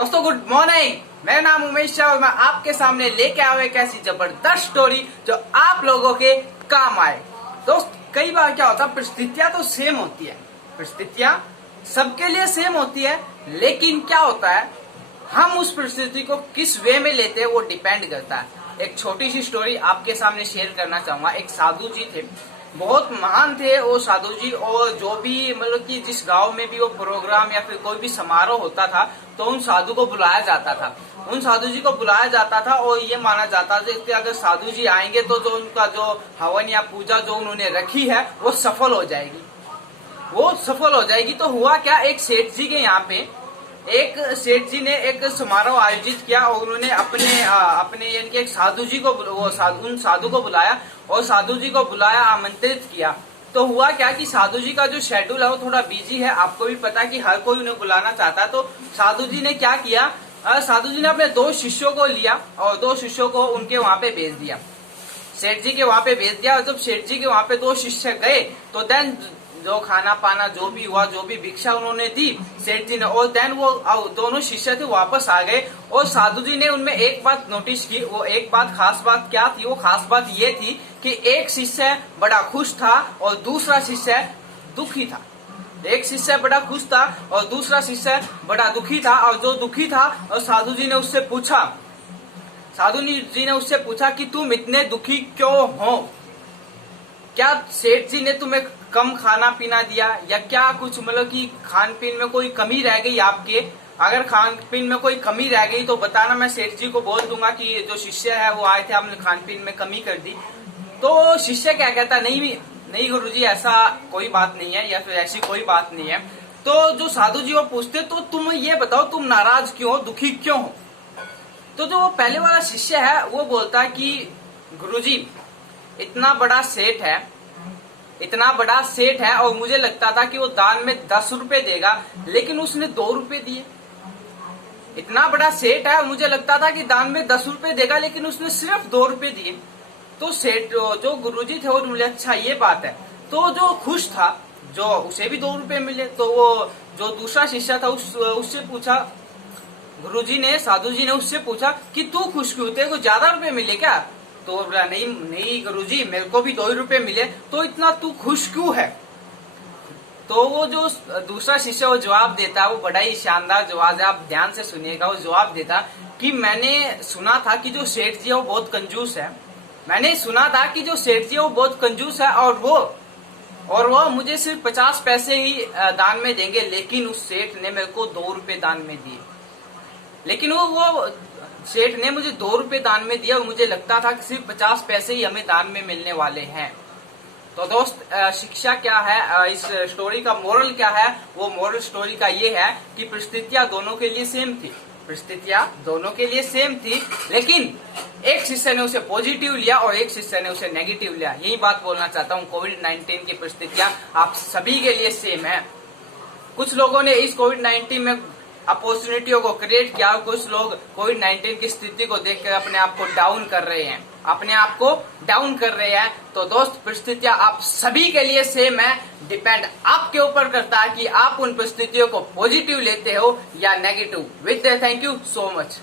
दोस्तों good morning. मेरा नाम उमेश शाह और मैं आपके सामने लेके आया हूं एक ऐसी जबरदस्त स्टोरी जो आप लोगों के काम आए। दोस्त कई बार क्या होता है, परिस्थितियां तो सेम होती है, परिस्थितियां सबके लिए सेम होती है, लेकिन क्या होता है हम उस परिस्थिति को किस वे में लेते हैं वो डिपेंड करता है। एक छोटी सी स्टोरी आपके सामने शेयर करना चाहूंगा। एक साधु जी थे, बहुत महान थे वो साधु जी, और जो भी मतलब कि जिस गांव में भी वो प्रोग्राम या फिर कोई भी समारोह होता था तो उन साधु को बुलाया जाता था। उन साधु जी को बुलाया जाता था और ये माना जाता था कि अगर साधु जी आएंगे तो जो उनका जो हवन या पूजा जो उन्होंने रखी है वो सफल हो जाएगी, वो सफल हो जाएगी। तो हुआ क्या, एक सेठ जी के यहाँ पे एक सेठ जी ने एक समारोह आयोजित किया और उन्होंने अपने यानी कि एक साधु जी को उन साधु को बुलाया और साधु जी को बुलाया, आमंत्रित किया। तो हुआ क्या कि साधु जी का जो शेड्यूल है वो थोड़ा बिजी है, आपको भी पता है कि हर कोई उन्हें बुलाना चाहता है। तो साधु जी ने क्या किया, साधु जी ने अपने 2 शिष्यों को लिया और 2 शिष्यों को उनके वहां पे भेज दिया, सेठ जी के वहां पे भेज दिया। और जब सेठ जी के वहां पे 2 शिष्य गए तो देन जो खाना पाना जो भी हुआ, जो भी भिक्षा उन्होंने दी सेठ जी ने, और देन वो दोनों शिष्य थे वापस आ गए। और साधु जी ने उनमें एक बात नोटिस की, वो एक बात खास बात क्या थी, वो खास बात ये थी कि एक शिष्य बड़ा खुश था और दूसरा शिष्य दुखी था। एक शिष्य बड़ा खुश था और दूसरा शिष्य बड़ा दुखी था। और जो दुखी था और साधु जी ने उससे पूछा कि तुम इतने दुखी क्यों हो, क्या सेठ जी ने तुम्हें कम खाना पीना दिया या क्या कुछ मतलब कि खान पीन में कोई कमी रह गई आपके? अगर खान पीन में कोई कमी रह गई तो बताना, मैं सेठ जी को बोल दूंगा कि जो शिष्य है वो आए थे, हमने खान पीन में कमी कर दी। तो शिष्य क्या कहता, नहीं गुरुजी ऐसा कोई बात नहीं है या फिर ऐसी कोई बात नहीं है। तो जो साधु जी वो पूछते तो तुम ये बताओ तुम नाराज क्यों हो, दुखी क्यों हो? तो जो पहले वाला शिष्य है वो बोलता है कि गुरुजी इतना बड़ा सेठ है और मुझे लगता था कि वो दान में 10 रुपए देगा, लेकिन उसने 2 रुपए दिए। इतना बड़ा सेठ है और मुझे लगता था कि दान में 10 रुपए देगा, लेकिन उसने सिर्फ 2 रुपए दिए। तो सेठ जो गुरुजी थे वो बोले अच्छा ये बात है। तो जो खुश था, जो उसे भी 2 रुपए मिले, तो वो जो दूसरा शिष्य था उससे पूछा, गुरुजी ने साधु जी ने उससे पूछा कि तू खुश क्यों, तेरे को ज्यादा रुपए मिले क्या? तो बोला नहीं गुरुजी मेरे को भी 2 ही रुपए मिले, तो इतना तू खुश क्यों है? तो वो जो दूसरा शिष्य वो जवाब देता है, वो बड़ा ही शानदार जवाब है, आप ध्यान से सुनिएगा। वो जवाब देता कि मैंने सुना था कि जो सेठ जी है वो बहुत कंजूस है, मैंने सुना था कि जो सेठ जी है वो बहुत कंजूस है और वो मुझे सिर्फ 50 पैसे ही दान में देंगे, लेकिन उस सेठ ने मेरे को 2 रुपए दान में दिए। लेकिन वो सेठ ने मुझे 2 रुपए दान में दिया और मुझे लगता था कि सिर्फ 50 पैसे ही हमें दान में मिलने वाले हैं। तो दोस्त शिक्षा क्या है, इस स्टोरी का मोरल क्या है? वो मोरल स्टोरी का ये है कि परिस्थितियां दोनों के लिए सेम थी, लेकिन एक शिष्य ने उसे पॉजिटिव लिया और एक शिष्य ने उसे नेगेटिव लिया। यही बात बोलना चाहता हूँ, कोविड-19 की परिस्थितियां आप सभी के लिए सेम है। कुछ लोगों ने इस कोविड-19 में अपॉर्चुनिटियों को क्रिएट किया और कुछ लोग कोविड-19 की स्थिति को देखकर अपने आप को डाउन कर रहे हैं। तो दोस्त परिस्थितियां आप सभी के लिए सेम है, डिपेंड आपके ऊपर करता है कि आप उन परिस्थितियों को पॉजिटिव लेते हो या negative. With that thank you so much.